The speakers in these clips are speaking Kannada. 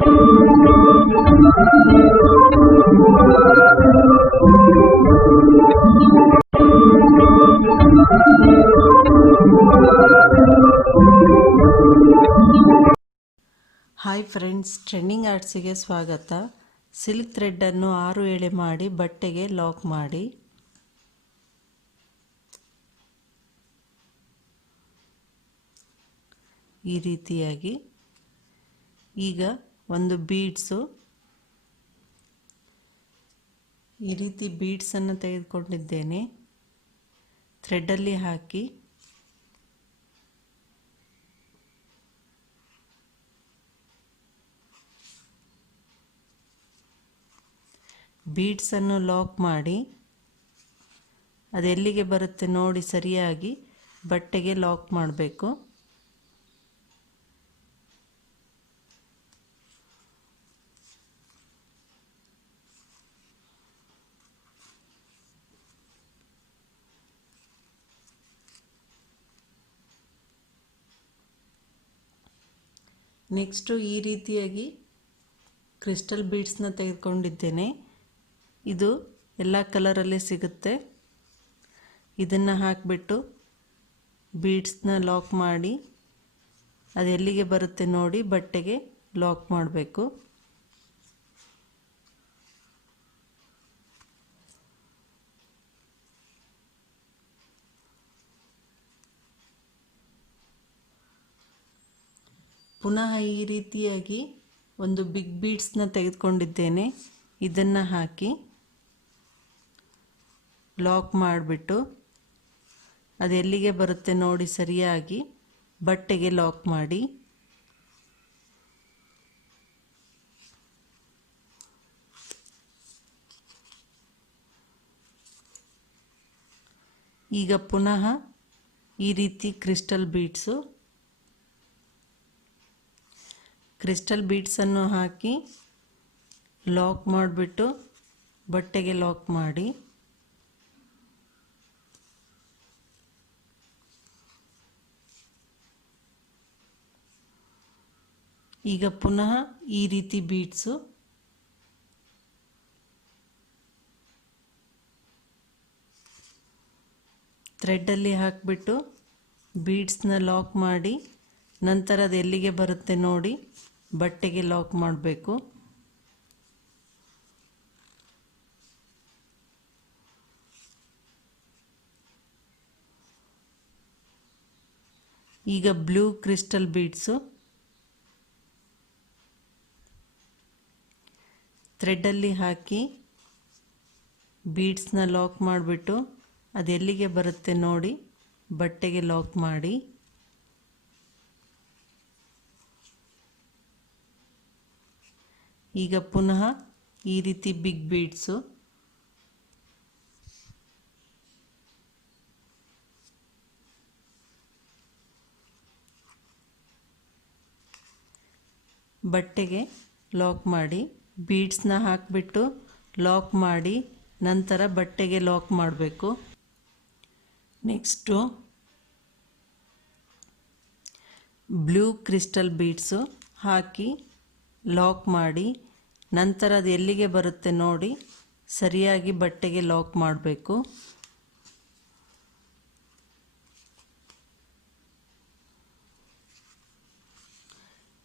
ಹಾಯ್ ಫ್ರೆಂಡ್ಸ್, ಟ್ರೆಂಡಿಂಗ್ ಆರ್ಟ್ಸಿಗೆ ಸ್ವಾಗತ. ಸಿಲ್ಕ್ ಥ್ರೆಡ್ಡನ್ನು 6 ಎಳೆ ಮಾಡಿ ಬಟ್ಟೆಗೆ ಲಾಕ್ ಮಾಡಿ. ಈ ರೀತಿಯಾಗಿ ಈಗ ಒಂದು ಬೀಡ್ಸು, ಈ ರೀತಿ ಬೀಡ್ಸನ್ನು ತೆಗೆದುಕೊಂಡಿದ್ದೇನೆ. ಥ್ರೆಡ್ಡಲ್ಲಿ ಹಾಕಿ ಬೀಡ್ಸನ್ನು ಲಾಕ್ ಮಾಡಿ, ಅದೆಲ್ಲಿಗೆ ಬರುತ್ತೆ ನೋಡಿ ಸರಿಯಾಗಿ ಬಟ್ಟೆಗೆ ಲಾಕ್ ಮಾಡಬೇಕು. ನೆಕ್ಸ್ಟು ಈ ರೀತಿಯಾಗಿ ಕ್ರಿಸ್ಟಲ್ ಬೀಡ್ಸ್ನ ತೆಗೆದುಕೊಂಡಿದ್ದೇನೆ. ಇದು ಎಲ್ಲ ಕಲರಲ್ಲಿ ಸಿಗುತ್ತೆ. ಇದನ್ನು ಹಾಕಿಬಿಟ್ಟು ಬೀಡ್ಸ್ನ ಲಾಕ್ ಮಾಡಿ, ಅದೆಲ್ಲಿಗೆ ಬರುತ್ತೆ ನೋಡಿ ಬಟ್ಟೆಗೆ ಲಾಕ್ ಮಾಡಬೇಕು. ಪುನಃ ಈ ರೀತಿಯಾಗಿ ಒಂದು ಬಿಗ್ ಬೀಡ್ಸ್ನ ತೆಗೆದುಕೊಂಡಿದ್ದೇನೆ. ಇದನ್ನು ಹಾಕಿ ಲಾಕ್ ಮಾಡಿಬಿಟ್ಟು ಅದೆಲ್ಲಿಗೆ ಬರುತ್ತೆ ನೋಡಿ ಸರಿಯಾಗಿ ಬಟ್ಟೆಗೆ ಲಾಕ್ ಮಾಡಿ. ಈಗ ಪುನಃ ಈ ರೀತಿ ಕ್ರಿಸ್ಟಲ್ ಬೀಡ್ಸನ್ನು ಹಾಕಿ ಲಾಕ್ ಮಾಡಿಬಿಟ್ಟು ಬಟ್ಟೆಗೆ ಲಾಕ್ ಮಾಡಿ. ಈಗ ಪುನಃ ಈ ರೀತಿ ಬೀಡ್ಸು, ಥ್ರೆಡ್ಡಲ್ಲಿ ಹಾಕಿಬಿಟ್ಟು ಬೀಡ್ಸ್ನ ಲಾಕ್ ಮಾಡಿ, ನಂತರ ಅದು ಎಲ್ಲಿಗೆ ಬರುತ್ತೆ ನೋಡಿ ಬಟ್ಟೆಗೆ ಲಾಕ್ ಮಾಡಬೇಕು. ಈಗ ಬ್ಲೂ ಕ್ರಿಸ್ಟಲ್ ಬೀಡ್ಸು, ಥ್ರೆಡ್ಡಲ್ಲಿ ಹಾಕಿ ಬೀಡ್ಸ್ನ ಲಾಕ್ ಮಾಡಿಬಿಟ್ಟು ಅದೆಲ್ಲಿಗೆ ಬರುತ್ತೆ ನೋಡಿ ಬಟ್ಟೆಗೆ ಲಾಕ್ ಮಾಡಿ. ಈಗ ಪುನಃ ಈ ರೀತಿ ಬಿಗ್ ಬೀಡ್ಸು, ಬಟ್ಟೆಗೆ ಲಾಕ್ ಮಾಡಿ, ಬೀಡ್ಸ್ನ ಹಾಕಿಬಿಟ್ಟು ಲಾಕ್ ಮಾಡಿ, ನಂತರ ಬಟ್ಟೆಗೆ ಲಾಕ್ ಮಾಡಬೇಕು. ನೆಕ್ಸ್ಟು ಬ್ಲೂ ಕ್ರಿಸ್ಟಲ್ ಬೀಡ್ಸು ಹಾಕಿ ಲಾಕ್ ಮಾಡಿ, ನಂತರ ಅದು ಎಲ್ಲಿಗೆ ಬರುತ್ತೆ ನೋಡಿ ಸರಿಯಾಗಿ ಬಟ್ಟೆಗೆ ಲಾಕ್ ಮಾಡಬೇಕು.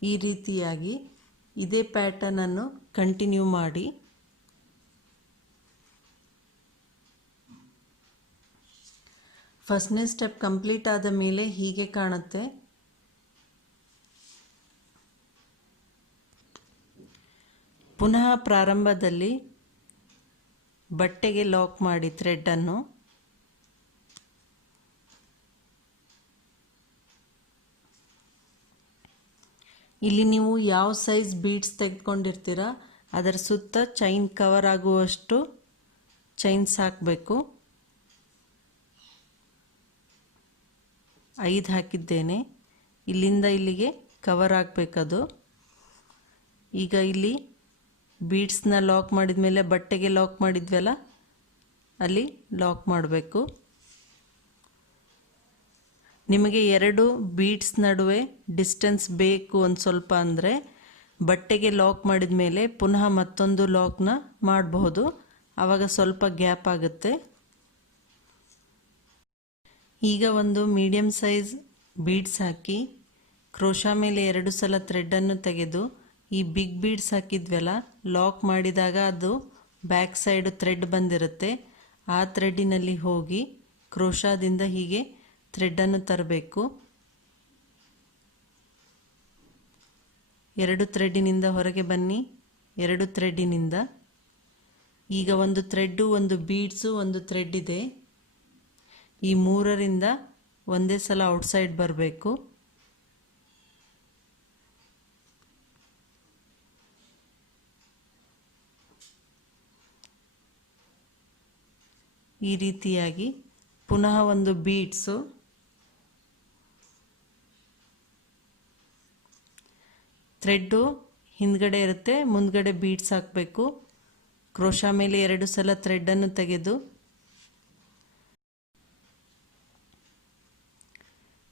ಈ ರೀತಿಯಾಗಿ ಇದೇ ಪ್ಯಾಟರ್ನನ್ನು ಕಂಟಿನ್ಯೂ ಮಾಡಿ. ಫಸ್ಟ್ನೇ ಸ್ಟೆಪ್ ಕಂಪ್ಲೀಟ್ ಆದ ಮೇಲೆ ಹೀಗೆ ಕಾಣುತ್ತೆ. ಪುನಃ ಪ್ರಾರಂಭದಲ್ಲಿ ಬಟ್ಟೆಗೆ ಲಾಕ್ ಮಾಡಿ ಥ್ರೆಡ್ಡನ್ನು. ಇಲ್ಲಿ ನೀವು ಯಾವ ಸೈಜ್ ಬೀಡ್ಸ್ ತೆಗೆದುಕೊಂಡಿರ್ತೀರ ಅದರ ಸುತ್ತ ಚೈನ್ ಕವರ್ ಆಗುವಷ್ಟು ಚೈನ್ಸ್ ಹಾಕಬೇಕು. 5 ಹಾಕಿದ್ದೇನೆ. ಇಲ್ಲಿಂದ ಇಲ್ಲಿಗೆ ಕವರ್ ಆಗಬೇಕದು. ಈಗ ಇಲ್ಲಿ ಬೀಡ್ಸ್ನ ಲಾಕ್ ಮಾಡಿದ ಮೇಲೆ ಬಟ್ಟೆಗೆ ಲಾಕ್ ಮಾಡಿದ್ವಲ್ಲ ಅಲ್ಲಿ ಲಾಕ್ ಮಾಡಬೇಕು. ನಿಮಗೆ 2 ಬೀಡ್ಸ್ ನಡುವೆ ಡಿಸ್ಟೆನ್ಸ್ ಬೇಕು ಒಂದು ಸ್ವಲ್ಪ ಅಂದರೆ ಬಟ್ಟೆಗೆ ಲಾಕ್ ಮಾಡಿದ ಮೇಲೆ ಪುನಃ ಮತ್ತೊಂದು ಲಾಕ್ನ ಮಾಡಬಹುದು, ಆವಾಗ ಸ್ವಲ್ಪ ಗ್ಯಾಪ್ ಆಗುತ್ತೆ. ಈಗ ಒಂದು ಮೀಡಿಯಮ್ ಸೈಜ್ ಬೀಡ್ಸ್ ಹಾಕಿ ಕ್ರೋಶಾ ಮೇಲೆ 2 ಸಲ ಥ್ರೆಡನ್ನು ತೆಗೆದು ಈ ಬಿಗ್ ಬೀಡ್ಸ್ ಹಾಕಿದ್ವಲ್ಲ, ಲಾಕ್ ಮಾಡಿದಾಗ ಅದು ಬ್ಯಾಕ್ ಸೈಡ್ ಥ್ರೆಡ್ ಬಂದಿರುತ್ತೆ. ಆ ಥ್ರೆಡ್ಡಿನಲ್ಲಿ ಹೋಗಿ ಕ್ರೋಶಾದಿಂದ ಹೀಗೆ ಥ್ರೆಡ್ಡನ್ನು ತರಬೇಕು. 2 ಥ್ರೆಡ್ಡಿನಿಂದ ಹೊರಗೆ ಬನ್ನಿ, 2 ಥ್ರೆಡ್ಡಿನಿಂದ. ಈಗ ಒಂದು ಥ್ರೆಡ್ಡು, ಒಂದು ಬೀಡ್ಸು, ಒಂದು ಥ್ರೆಡ್ ಇದೆ. ಈ 3ರಿಂದ ಒಂದೇ ಸಲ ಔಟ್ಸೈಡ್ ಬರಬೇಕು. ಈ ರೀತಿಯಾಗಿ ಪುನಃ ಒಂದು ಬೀಡ್ಸು, ಥ್ರೆಡ್ಡು ಹಿಂದ್ಗಡೆ ಇರುತ್ತೆ, ಮುಂದ್ಗಡೆ ಬೀಡ್ಸ್ ಹಾಕಬೇಕು. ಕ್ರೋಶಾ ಮೇಲೆ 2 ಸಲ ಥ್ರೆಡ್ಡನ್ನು ತೆಗೆದು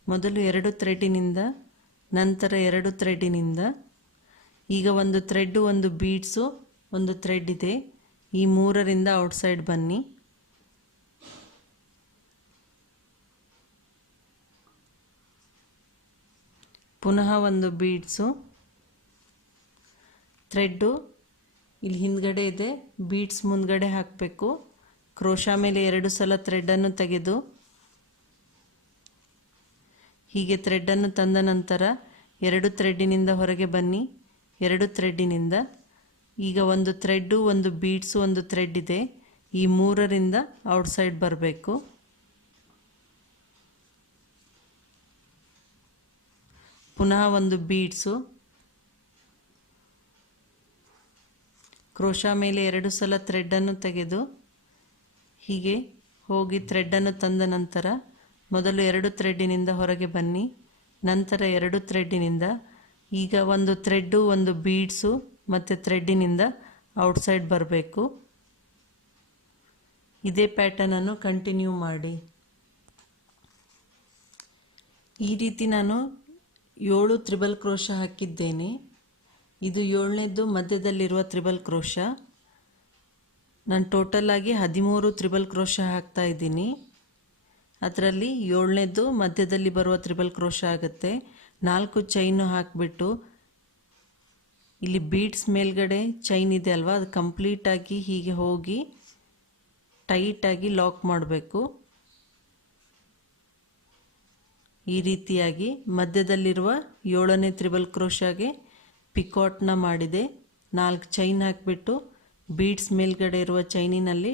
ಮೊದಲು 2 ಥ್ರೆಡ್ಡಿನಿಂದ, ನಂತರ 2 ಥ್ರೆಡ್ಡಿನಿಂದ. ಈಗ ಒಂದು ಥ್ರೆಡ್ಡು, ಒಂದು ಬೀಡ್ಸು, ಒಂದು ಥ್ರೆಡ್ ಇದೆ. ಈ 3ರಿಂದ ಔಟ್ಸೈಡ್ ಬನ್ನಿ. ಪುನಃ ಒಂದು ಬೀಡ್ಸು, ಥ್ರೆಡ್ಡು ಇಲ್ಲಿ ಹಿಂದ್ಗಡೆ ಇದೆ, ಬೀಡ್ಸ್ ಮುಂದ್ಗಡೆ ಹಾಕಬೇಕು. ಕ್ರೋಶಾ ಮೇಲೆ 2 ಸಲ ಥ್ರೆಡ್ಡನ್ನು ತೆಗೆದು ಹೀಗೆ ಥ್ರೆಡ್ಡನ್ನು ತಂದ ನಂತರ 2 ಥ್ರೆಡ್ಡಿನಿಂದ ಹೊರಗೆ ಬನ್ನಿ, 2 ಥ್ರೆಡ್ಡಿನಿಂದ. ಈಗ ಒಂದು ಥ್ರೆಡ್ಡು, ಒಂದು ಬೀಡ್ಸು, ಒಂದು ಥ್ರೆಡ್ ಇದೆ. ಈ 3ರಿಂದ ಔಟ್ಸೈಡ್ ಬರಬೇಕು. ಪುನಃ ಒಂದು ಬೀಡ್ಸು, ಕ್ರೋಶಾ ಮೇಲೆ 2 ಸಲ ಥ್ರೆಡ್ಡನ್ನು ತೆಗೆದು ಹೀಗೆ ಹೋಗಿ ಥ್ರೆಡ್ಡನ್ನು ತಂದ ನಂತರ ಮೊದಲು 2 ಥ್ರೆಡ್ಡಿನಿಂದ ಹೊರಗೆ ಬನ್ನಿ, ನಂತರ 2 ಥ್ರೆಡ್ಡಿನಿಂದ. ಈಗ ಒಂದು ಥ್ರೆಡ್ಡು, ಒಂದು ಬೀಡ್ಸು ಮತ್ತು ಥ್ರೆಡ್ಡಿನಿಂದ ಔಟ್ಸೈಡ್ ಬರಬೇಕು. ಇದೇ ಪ್ಯಾಟರ್ನನ್ನು ಕಂಟಿನ್ಯೂ ಮಾಡಿ. ಈ ರೀತಿ ನಾನು 7 ತ್ರಿಬಲ್ ಕ್ರೋಶಾ ಹಾಕಿದ್ದೇನೆ. ಇದು 7ನೇದು ಮಧ್ಯದಲ್ಲಿರುವ ತ್ರಿಬಲ್ ಕ್ರೋಶಾ. ನಾನು ಟೋಟಲ್ ಆಗಿ 13 ತ್ರಿಬಲ್ ಕ್ರೋಶಾ ಹಾಕ್ತಾ ಇದ್ದೀನಿ. ಅದರಲ್ಲಿ 7ನೇದು ಮಧ್ಯದಲ್ಲಿ ಬರುವ ತ್ರಿಬಲ್ ಕ್ರೋಶಾ ಆಗುತ್ತೆ. 4 ಚೈನು ಹಾಕಿಬಿಟ್ಟು ಇಲ್ಲಿ ಬೀಡ್ಸ್ ಮೇಲ್ಗಡೆ ಚೈನ್ ಇದೆ ಅಲ್ವಾ, ಅದು ಕಂಪ್ಲೀಟಾಗಿ ಹೀಗೆ ಹೋಗಿ ಟೈಟಾಗಿ ಲಾಕ್ ಮಾಡಬೇಕು. ಈ ರೀತಿಯಾಗಿ ಮಧ್ಯದಲ್ಲಿರುವ 7ನೇ ತ್ರಿಬಲ್ ಕ್ರೋಶಾಗೆ ಪಿಕಾಟ್ನ ಮಾಡಿದೆ. 4 ಚೈನ್ ಹಾಕಿಬಿಟ್ಟು ಬೀಡ್ಸ್ ಮೇಲ್ಗಡೆ ಇರುವ ಚೈನಿನಲ್ಲಿ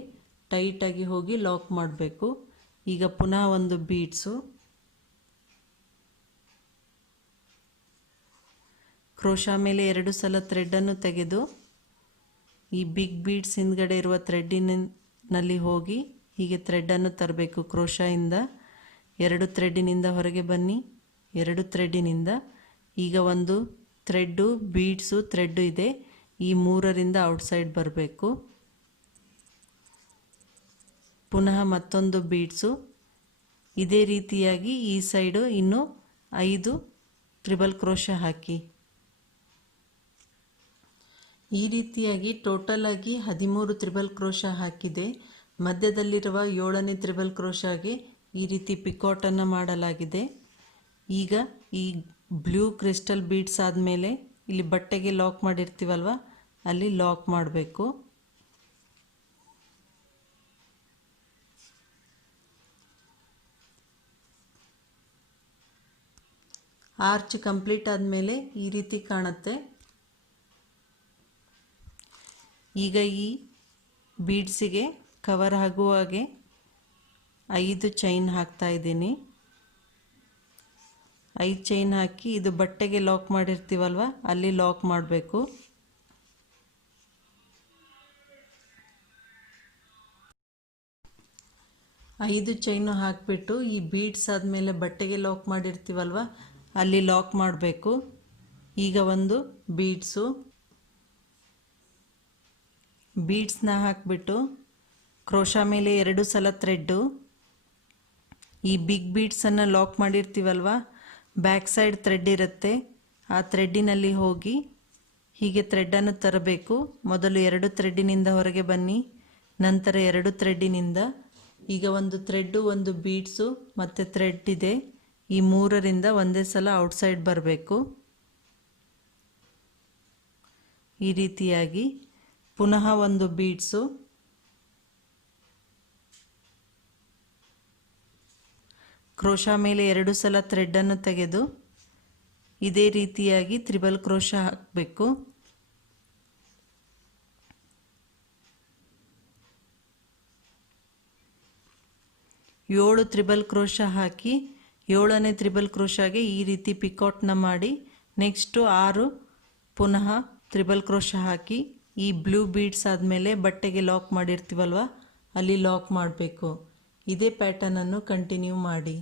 ಟೈಟಾಗಿ ಹೋಗಿ ಲಾಕ್ ಮಾಡಬೇಕು. ಈಗ ಪುನಃ ಒಂದು ಬೀಡ್ಸು, ಕ್ರೋಶಾ ಮೇಲೆ 2 ಸಲ ಥ್ರೆಡ್ಡನ್ನು ತೆಗೆದು ಈ ಬಿಗ್ ಬೀಡ್ಸ್ ಹಿಂದ್ಗಡೆ ಇರುವ ಥ್ರೆಡ್ಡಿನಲ್ಲಿ ಹೋಗಿ ಹೀಗೆ ಥ್ರೆಡ್ಡನ್ನು ತರಬೇಕು. ಕ್ರೋಶಾಯಿಂದ 2 ಥ್ರೆಡ್ಡಿನಿಂದ ಹೊರಗೆ ಬನ್ನಿ, 2 ಥ್ರೆಡ್ಡಿನಿಂದ. ಈಗ ಒಂದು ಥ್ರೆಡ್ಡು, ಬೀಡ್ಸು, ಥ್ರೆಡ್ಡು ಇದೆ. ಈ 3ರಿಂದ ಔಟ್ಸೈಡ್ ಬರಬೇಕು. ಪುನಃ ಮತ್ತೊಂದು ಬೀಡ್ಸು. ಇದೇ ರೀತಿಯಾಗಿ ಈ ಸೈಡು ಇನ್ನೂ 5 ತ್ರಿಬಲ್ ಕ್ರೋಶಾ ಹಾಕಿ. ಈ ರೀತಿಯಾಗಿ ಟೋಟಲ್ ಆಗಿ 13 ತ್ರಿಬಲ್ ಕ್ರೋಶಾ ಹಾಕಿದೆ. ಮಧ್ಯದಲ್ಲಿರುವ 7ನೇ ತ್ರಿಬಲ್ ಕ್ರೋಶಾಗೆ ಈ ರೀತಿ ಪಿಕಾಟನ್ನು ಮಾಡಲಾಗಿದೆ. ಈಗ ಈ ಬ್ಲೂ ಕ್ರಿಸ್ಟಲ್ ಬೀಡ್ಸ್ ಆದಮೇಲೆ ಇಲ್ಲಿ ಬಟ್ಟೆಗೆ ಲಾಕ್ ಮಾಡಿರ್ತೀವಲ್ವ, ಅಲ್ಲಿ ಲಾಕ್ ಮಾಡಬೇಕು. ಆರ್ಚ್ ಕಂಪ್ಲೀಟ್ ಆದಮೇಲೆ ಈ ರೀತಿ ಕಾಣುತ್ತೆ. ಈಗ ಈ ಬೀಡ್ಸಿಗೆ ಕವರ್ ಆಗುವಾಗೆ 5 ಚೈನ್ ಹಾಕ್ತಾ ಇದ್ದೀನಿ. 5 ಚೈನ್ ಹಾಕಿ ಇದು ಬಟ್ಟೆಗೆ ಲಾಕ್ ಮಾಡಿರ್ತೀವಲ್ವ, ಅಲ್ಲಿ ಲಾಕ್ ಮಾಡಬೇಕು. ಐದು ಚೈನು ಹಾಕಿಬಿಟ್ಟು ಈ ಬೀಡ್ಸ್ ಆದಮೇಲೆ ಬಟ್ಟೆಗೆ ಲಾಕ್ ಮಾಡಿರ್ತೀವಲ್ವ, ಅಲ್ಲಿ ಲಾಕ್ ಮಾಡಬೇಕು. ಈಗ ಒಂದು ಬೀಡ್ಸ್ನ ಹಾಕಿಬಿಟ್ಟು ಕ್ರೋಶಾ ಮೇಲೆ 2 ಸಲ ಥ್ರೆಡ್ಡು, ಈ ಬಿಗ್ ಬೀಡ್ಸನ್ನು ಲಾಕ್ ಮಾಡಿರ್ತೀವಲ್ವ, ಬ್ಯಾಕ್ ಸೈಡ್ ಥ್ರೆಡ್ ಇರುತ್ತೆ, ಆ ಥ್ರೆಡ್ಡಿನಲ್ಲಿ ಹೋಗಿ ಹೀಗೆ ಥ್ರೆಡ್ಡನ್ನು ತರಬೇಕು. ಮೊದಲು 2 ಥ್ರೆಡ್ಡಿನಿಂದ ಹೊರಗೆ ಬನ್ನಿ, ನಂತರ 2 ಥ್ರೆಡ್ಡಿನಿಂದ. ಈಗ ಒಂದು ಥ್ರೆಡ್ಡು, ಒಂದು ಬೀಡ್ಸು ಮತ್ತು ಥ್ರೆಡ್ ಇದೆ. ಈ 3ರಿಂದ ಒಂದೇ ಸಲ ಔಟ್ಸೈಡ್ ಬರಬೇಕು. ಈ ರೀತಿಯಾಗಿ ಪುನಃ ಒಂದು ಬೀಡ್ಸು, ಕ್ರೋಶಾ ಮೇಲೆ 2 ಸಲ ಥ್ರೆಡ್ಡನ್ನು ತೆಗೆದು ಇದೇ ರೀತಿಯಾಗಿ ತ್ರಿಬಲ್ ಕ್ರೋಶಾ ಹಾಕಬೇಕು. ಏಳು ತ್ರಿಬಲ್ ಕ್ರೋಶಾ ಹಾಕಿ 7ನೇ ತ್ರಿಬಲ್ ಕ್ರೋಶಾಗೆ ಈ ರೀತಿ ಪಿಕಾಟ್ನ ಮಾಡಿ, ನೆಕ್ಸ್ಟು 6 ಪುನಃ ತ್ರಿಬಲ್ ಕ್ರೋಶಾ ಹಾಕಿ ಈ ಬ್ಲೂ ಬೀಡ್ಸ್ ಆದಮೇಲೆ ಬಟ್ಟೆಗೆ ಲಾಕ್ ಮಾಡಿರ್ತೀವಲ್ವ ಅಲ್ಲಿ ಲಾಕ್ ಮಾಡಬೇಕು. ಇದೇ ಪ್ಯಾಟರ್ನನ್ನು ಕಂಟಿನ್ಯೂ ಮಾಡಿ.